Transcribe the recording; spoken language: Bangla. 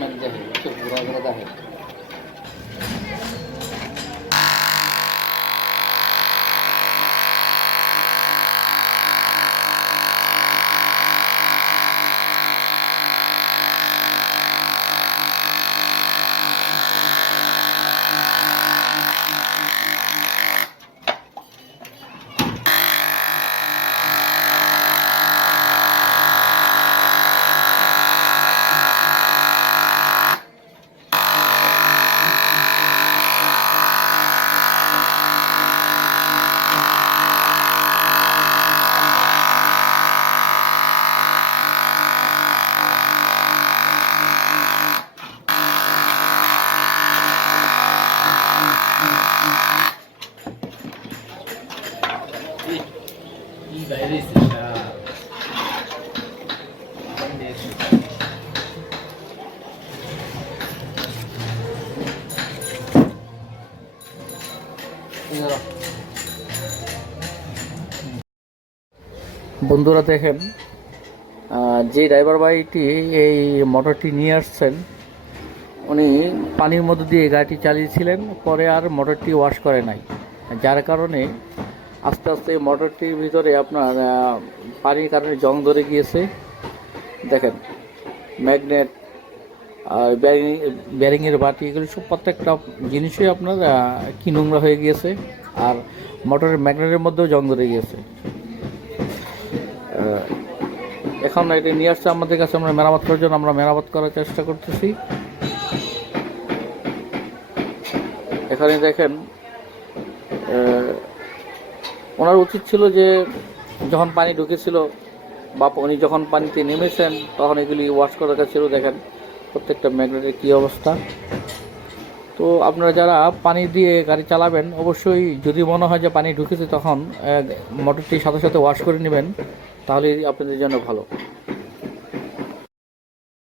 में जाए तो पूरा करता है বন্ধুরা দেখেন যে ড্রাইভার ভাইটি এই মোটরটি নিয়ে আসছেন উনি পানির মধ্য দিয়ে গাড়িটি চালিয়েছিলেন, পরে আর মোটরটি ওয়াশ করে নাই, যার কারণে আস্তে আস্তে মোটরটির ভিতরে আপনার পানির কারণে জং ধরে গিয়েছে। দেখেন ম্যাগনেট আর ব্যারিংয়ের বাটি এগুলো সব প্রত্যেকটা জিনিসই আপনার কি নোংরা হয়ে গিয়েছে, আর মোটরের ম্যাগনেটের মধ্যেও জং ধরে গিয়েছে। এখন এটা নিয়ে আসছে আমাদের কাছে, আমরা মেরামত করার জন্য আমরা মেরামত করার চেষ্টা করতেছি। এখানে দেখেন ওনার উচিত ছিল যে যখন পানি ঢুকেছিল বা উনি যখন পানিতে নেমেছেন তখন এগুলি ওয়াশ করার কাছে ছিল। দেখেন প্রত্যেকটা ম্যাগনেটের কী অবস্থা। তো আপনারা যারা পানি দিয়ে গাড়ি চালাবেন অবশ্যই যদি মনে হয় যে পানি ঢুকেছে তখন মোটরটি সাথে সাথে ওয়াশ করে নেবেন, তাহলে আপনাদের জন্য ভালো।